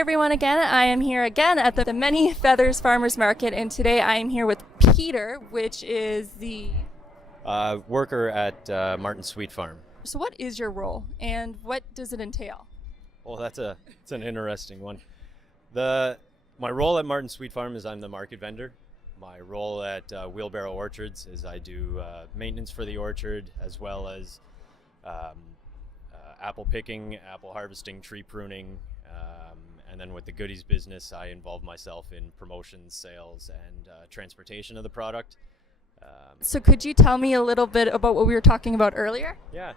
everyone again. I am here again at the Many Feathers Farmers Market, and today I am here with Peter, which is the... worker at Martin's Sweet Farm. So what is your role, and what does it entail? Well, it's an interesting one. My role at Martin's Sweet Farm is I'm the market vendor. My role at Wheelbarrow Orchards is I do maintenance for the orchard, as well as apple picking, apple harvesting, tree pruning, and then with the goodies business, I involve myself in promotions, sales, and transportation of the product. So could you tell me a little bit about what we were talking about earlier? Yeah.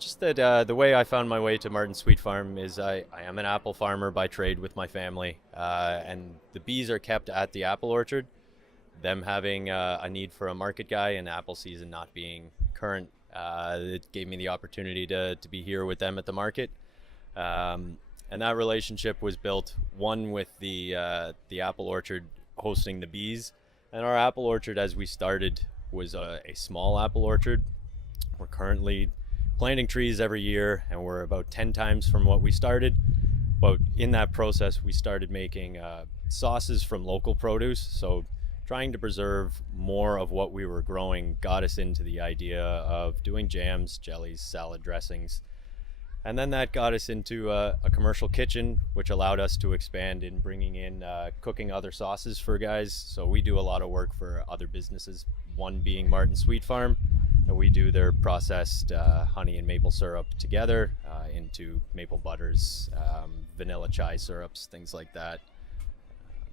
Just that the way I found my way to Martin's Sweet Farm is I am an apple farmer by trade with my family, and the bees are kept at the apple orchard. Them having a need for a market guy and apple season not being current, it gave me the opportunity to be here with them at the market. And that relationship was built, one with the apple orchard hosting the bees. And our apple orchard, as we started, was a small apple orchard. We're currently planting trees every year, and we're about 10 times from what we started. But in that process, we started making sauces from local produce. So trying to preserve more of what we were growing got us into the idea of doing jams, jellies, salad dressings. And then that got us into a commercial kitchen, which allowed us to expand in bringing in cooking other sauces for guys. So we do a lot of work for other businesses, one being Martin's Sweet Farm, and we do their processed honey and maple syrup together into maple butters, vanilla chai syrups, things like that.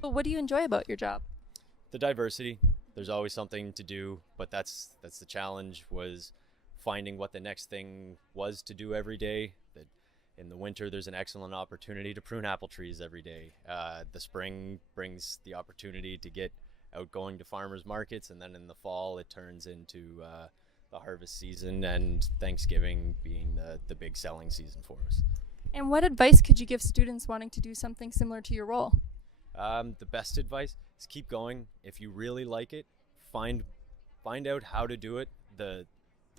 Well, what do you enjoy about your job? The diversity. There's always something to do, but that's the challenge, was finding what the next thing was to do every day. That in the winter there's an excellent opportunity to prune apple trees every day. The spring brings the opportunity to get out going to farmers markets, and then in the fall it turns into the harvest season, and Thanksgiving being the big selling season for us. And what advice could you give students wanting to do something similar to your role? The best advice is keep going. If you really like it, find out how to do it. The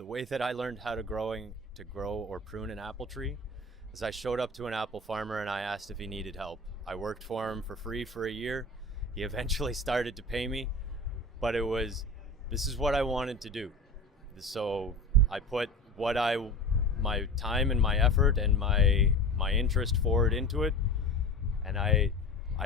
way that I learned how to grow or prune an apple tree is I showed up to an apple farmer and I asked if he needed help. I worked for him for free for a year. He eventually started to pay me, but this is what I wanted to do. So I put my time and my effort and my interest forward into it. And I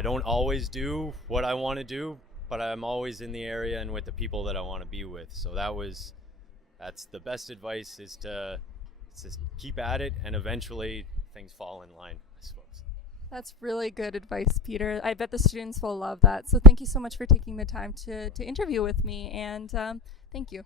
don't always do what I want to do, but I'm always in the area and with the people that I want to be with. So that's the best advice, is to keep at it, and eventually things fall in line, I suppose. That's really good advice, Peter. I bet the students will love that. So thank you so much for taking the time to interview with me, and thank you.